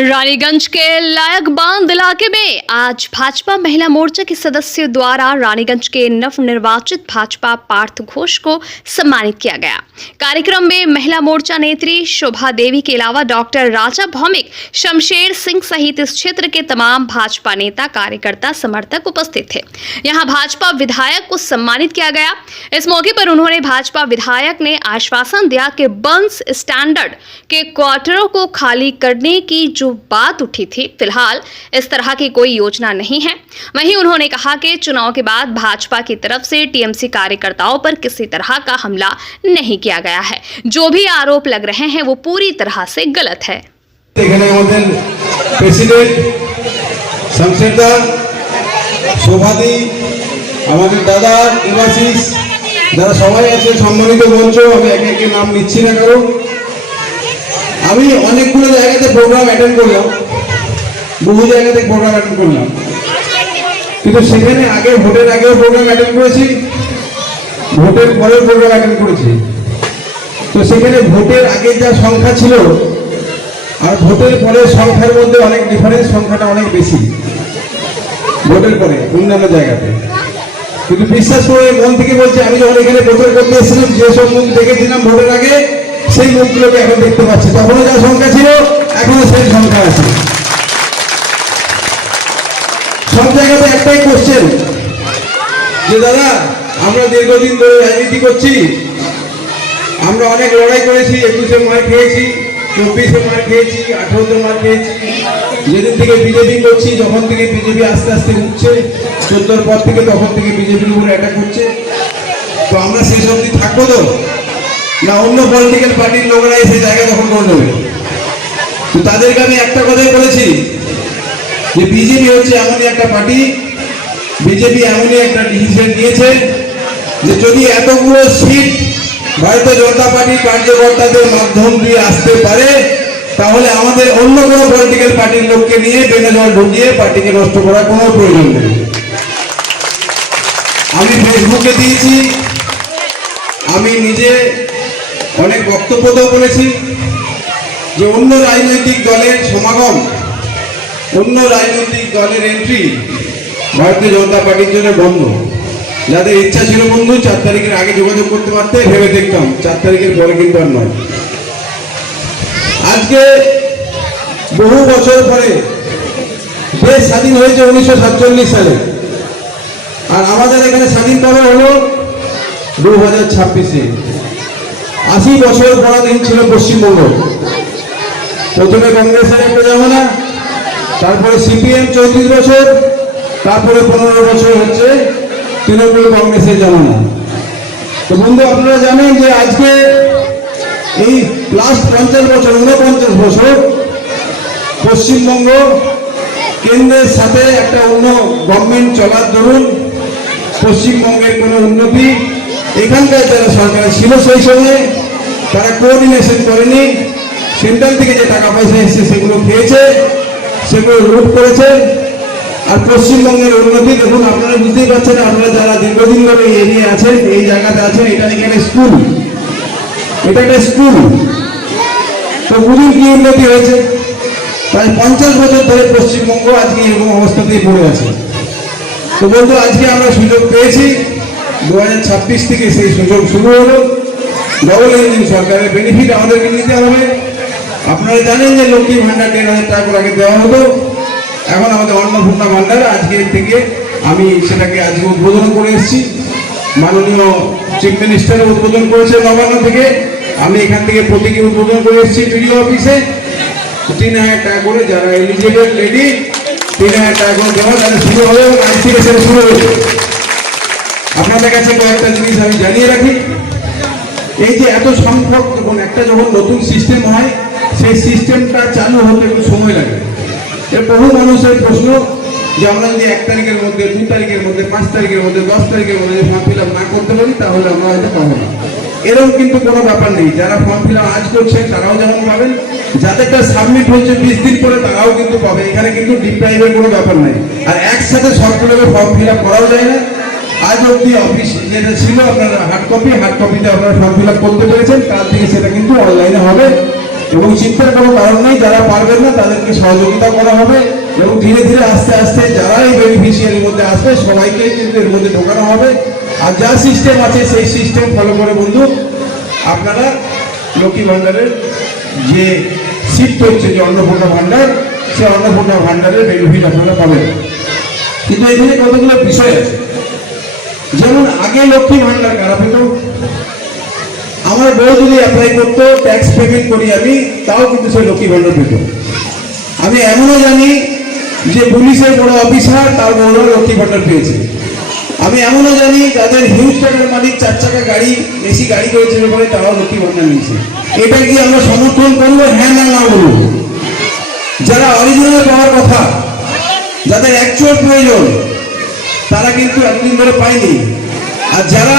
रानीगंज के लायक बांध इलाके में आज भाजपा महिला मोर्चा के सदस्यों द्वारा रानीगंज के नवनिर्वाचित भाजपा पार्थ घोष को सम्मानित किया गया। कार्यक्रम में महिला मोर्चा नेत्री शोभा देवी के अलावा डॉक्टर राजा भौमिक, शमशेर सिंह सहित इस क्षेत्र के तमाम भाजपा नेता, कार्यकर्ता, समर्थक उपस्थित थे। यहां भाजपा विधायक को सम्मानित किया गया। इस मौके पर उन्होंने भाजपा विधायक ने आश्वासन दिया कि बंस स्टैंडर्ड के क्वार्टरों को खाली करने की जो बात उठी थी, फिलहाल इस तरह की कोई योजना नहीं है। वहीं उन्होंने कहा कि चुनाव के बाद भाजपा की तरफ से टीएमसी कार्यकर्ताओं पर किसी तरह का हमला नहीं किया गया है। जो भी आरोप लग रहे हैं वो पूरी तरह से गलत है। প্রেসিডেন্ট শমশেরদা, শোভাদি, আমাদের দাদা দেবাশিস, যারা সবাই আছে সম্মানিত মঞ্চ, আমি একে একে নাম নিচ্ছি না কারণ আমি অনেকগুলো জায়গাতে প্রোগ্রাম অ্যাটেন্ড করলাম, বহু জায়গাতে প্রোগ্রাম অ্যাটেন্ড করলাম, কিন্তু সেখানে আগে ভোটের আগেও প্রোগ্রাম অ্যাটেন্ড করেছি, ভোটের পরেও প্রোগ্রাম অ্যাটেন্ড করেছি। তো সেখানে ভোটের আগের যা সংখ্যা ছিল আর ভোটের পরে সংখ্যার মধ্যে অনেক ডিফারেন্স, সংখ্যাটা অনেক বেশি ভোটের পরে অন্যান্য জায়গাতে। কিন্তু বিশ্বাস করে মন থেকে বলছি, আমি যখন এখানে প্রচার করতে এসেছিলাম যেসব মুখ দেখেছিলাম ভোটের আগে সেই মুখগুলোকে এখন দেখতে পাচ্ছি। তখনও যা সংখ্যা ছিল এখনো সেই সংখ্যা আছে। সব জায়গাতে একটাই কোশ্চেন যে দাদা আমরা দীর্ঘদিন ধরে রাজনীতি করছি, আমরা অনেক লড়াই করেছি, 21-এ মার খেয়েছি, 24-এ মার খেয়েছি, 18-তে মার খেয়েছি। যেদিন থেকে বিজেপি করছি, যখন থেকে বিজেপি আস্তে আস্তে উঠছে, 14-র পর থেকে তখন থেকে বিজেপির উপরে অ্যাটাক করছে। তো আমরা সেই সব দিন থাকবো তো না অন্য পলিটিক্যাল পার্টির লোকেরা এসে জায়গা দখল করে নেবে? তো তাদেরকে আমি একটা কথাই বলেছি যে বিজেপি হচ্ছে এমনই একটা পার্টি, বিজেপি এমনই একটা ডিসিশন নিয়েছে যে যদি এতগুলো সিট ভারতীয় জনতা পার্টির কার্যকর্তাদের মাধ্যম দিয়ে আসতে পারে তাহলে আমাদের অন্য কোনো পলিটিক্যাল পার্টির লোককে নিয়ে বেনে জল ঢুকিয়ে পার্টিকে নষ্ট করার কোনো প্রয়োজন নেই। আমি ফেসবুকে দিয়েছি, আমি নিজে অনেক বক্তব্যও বলেছি যে অন্য রাজনৈতিক দলের সমাগম, অন্য রাজনৈতিক দলের এন্ট্রি ভারতীয় জনতা পার্টির জন্য বন্ধ। যাদের ইচ্ছা ছিল বন্ধু 4 তারিখের আগে যোগাযোগ করতে পারতে, ভেবে দেখতাম 4 তারিখের পরে কিন্তু আর নয়। আজকে বহু বছর পরে দেশ স্বাধীন হয়েছে 1947 সালে, আর আমাদের এখানে স্বাধীন কবে হলো 2026-এ। 80 বছর পরাধীন ছিল পশ্চিমবঙ্গ। প্রথমে কংগ্রেসের একটা জামানা, তারপরে সিপিএম 34 বছর, তারপরে 15 বছর হচ্ছে তৃণমূল কংগ্রেসের জামানা। তো বন্ধু আপনারা জানেন যে আজকে এই লাস্ট 50 বছর 49 বছর পশ্চিমবঙ্গ কেন্দ্রের সাথে একটা অন্য গভর্নমেন্ট চলার দরুন পশ্চিমবঙ্গের কোনো উন্নতি, এখানকার যারা সরকার ছিল সেই সময় তারা কোঅর্ডিনেশন করেনি। সেন্ট্রাল থেকে যে টাকা পয়সা এসেছে সেগুলো খেয়েছে, সেগুলো লুট করেছে। আর পশ্চিমবঙ্গের উন্নতি দেখুন, আপনারা বুঝতেই পারছেন, আপনারা যারা দীর্ঘদিন ধরে এই এরিয়া আছেন, এই জায়গাতে আছেন, এটা এখানে স্কুল, এটা একটা স্কুল। তো বুঝুন কি উন্নতি হয়েছে। প্রায় 50 বছর ধরে পশ্চিমবঙ্গ আজকে এরকম অবস্থাতেই পড়ে আছে। তো বন্ধু আজকে আমরা সুযোগ পেয়েছি, 2026 থেকে সেই সুযোগ শুরু হলো। ডবল ইঞ্জিন সরকারের বেনিফিট আমাদেরকে নিতে হবে। আপনারা জানেন যে লক্ষ্মী ভান্ডার 10,000 টাকা করে আগে দেওয়া হতো, এখন আমাদের অন্নপূর্ণা ভান্ডার আজকে থেকে আমি সেটাকে আজকে উদ্বোধন করে এসেছি। মাননীয় চিফ মিনিস্টার উদ্বোধন করেছে নবান্ন থেকে, আমি এখান থেকে প্রতীকী উদ্বোধন করে এসেছি বিডিও অফিসে। 3,000 টাকা করে যারা এলিজিবল লেডি 3,000 টাকা করে দেওয়া, তাহলে শুরু হবে এবং আজ থেকে সেটা শুরু হবে। আপনাদের কাছে কয়েকটা জিনিস আমি জানিয়ে রাখি, এই যে এত সংখ্যক একটা যখন নতুন সিস্টেম হয় সেই সিস্টেমটা চালু হতে একটু সময় লাগে। এর বহু মানুষের প্রশ্ন যে আমরা যদি 1 তারিখের মধ্যে, 2 তারিখের মধ্যে, 5 তারিখের মধ্যে, 10 তারিখের মধ্যে ফর্ম ফিল আপ না করতে পারি তাহলে আমরা হয়তো পাবো না। এরকম কিন্তু কোনো ব্যাপার নেই। যারা ফর্ম ফিল আপ আজ করছেন তারাও যেমন পাবেন, যাদেরটা সাবমিট হচ্ছে 20 দিন পরে তারাও কিন্তু পাবে। এখানে কিন্তু ডিপ্রাইভের কোনো ব্যাপার নাই। আর একসাথে সবগুলোকে ফর্ম ফিল আপ করাও যায় না। আজ অব্দি অফিস যেটা ছিল আপনার হার্ড কপিতে আপনারা ফর্ম ফিল আপ করতে পেরেছেন, কাল থেকে সেটা কিন্তু অনলাইনে হবে। এবং চিন্তার কোনো কারণ নেই, যারা পারবেন না তাদেরকে সহযোগিতা করা হবে এবং ধীরে ধীরে আস্তে আস্তে যারা এই বেনিফিশিয়ারির মধ্যে আসবে সবাইকে কিন্তু এর মধ্যে ঢোকানো হবে। আর যা সিস্টেম আছে সেই সিস্টেম ফলো করে বন্ধু আপনারা লক্ষ্মী ভাণ্ডারের যে সিট হচ্ছে যে অন্নপূর্ণা ভাণ্ডার, সেই অন্নপূর্ণা ভাণ্ডারের বেনিফিট আপনারা পাবেন। কিন্তু এখানে কতগুলো বিষয় আছে, যেমন আগে লক্ষ্মী ভাণ্ডার কারা পেত? আমার বউ যদি অ্যাপ্লাই করতো, ট্যাক্স পেমেন্ট করি আমি, তাও কিন্তু সে লক্ষ্মী ভাণ্ডার পেত। আমি এমনও জানি যে পুলিশের বড় অফিসার তার বউরা লক্ষ্মী ভাণ্ডার পেয়েছে। আমি এমনও জানি যাদের হিউজ টাকার মালিক, 4 চাকা গাড়ি, বেশি গাড়ি করেছে বলে তারাও লক্ষ্মী ভাণ্ডার নিয়েছে। এটা কি আমরা সমর্থন করবো? হ্যাঁ না না বলবো। যারা অরিজিনাল পাওয়ার কথা, যাদের অ্যাকচুয়াল প্রয়োজন, তারা কিন্তু এতদিন ধরে পায়নি। আর যারা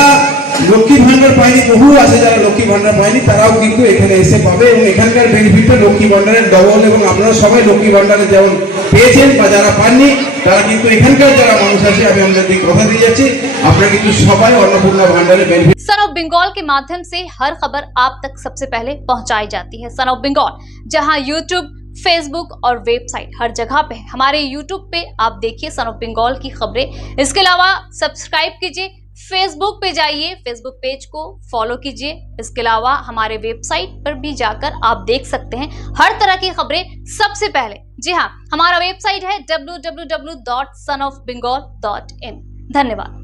লক্ষ্মী ভাণ্ডার পায়নি, বহু আছে যারা লক্ষ্মী ভাণ্ডার পায়নি, তারাও কিন্তু এখানে এসে পাবে এবং এখানকার বেনিফিটটা লক্ষ্মী ভাণ্ডারের ডবল। এবং আপনারা সবাই লক্ষ্মী ভাণ্ডারে যেমন পেয়েছেন বা যারা পাননি, তারা কিন্তু এখানকার যারা মানুষ আছে, আমি আপনাদের কথা দিয়ে যাচ্ছি, আপনারা কিন্তু সবাই অন্নপূর্ণা ভাণ্ডারের বেনিফিট। सन ऑफ बंगाल के माध्यम से हर खबर आप तक सबसे पहले पहुंचाई जाती है। सन ऑफ बंगाल जहां यूट्यूब, फेसबुक और वेबसाइट हर जगह पे है। हमारे यूट्यूब पे आप देखिए सन ऑफ बंगाल की खबरें। इसके अलावा सब्सक्राइब कीजिए, फेसबुक पे जाइए, फेसबुक पेज को फॉलो कीजिए। इसके अलावा हमारे वेबसाइट पर भी जाकर आप देख सकते हैं हर तरह की खबरें सबसे पहले। जी हाँ, हमारा वेबसाइट है www.sonofbengal.in। धन्यवाद।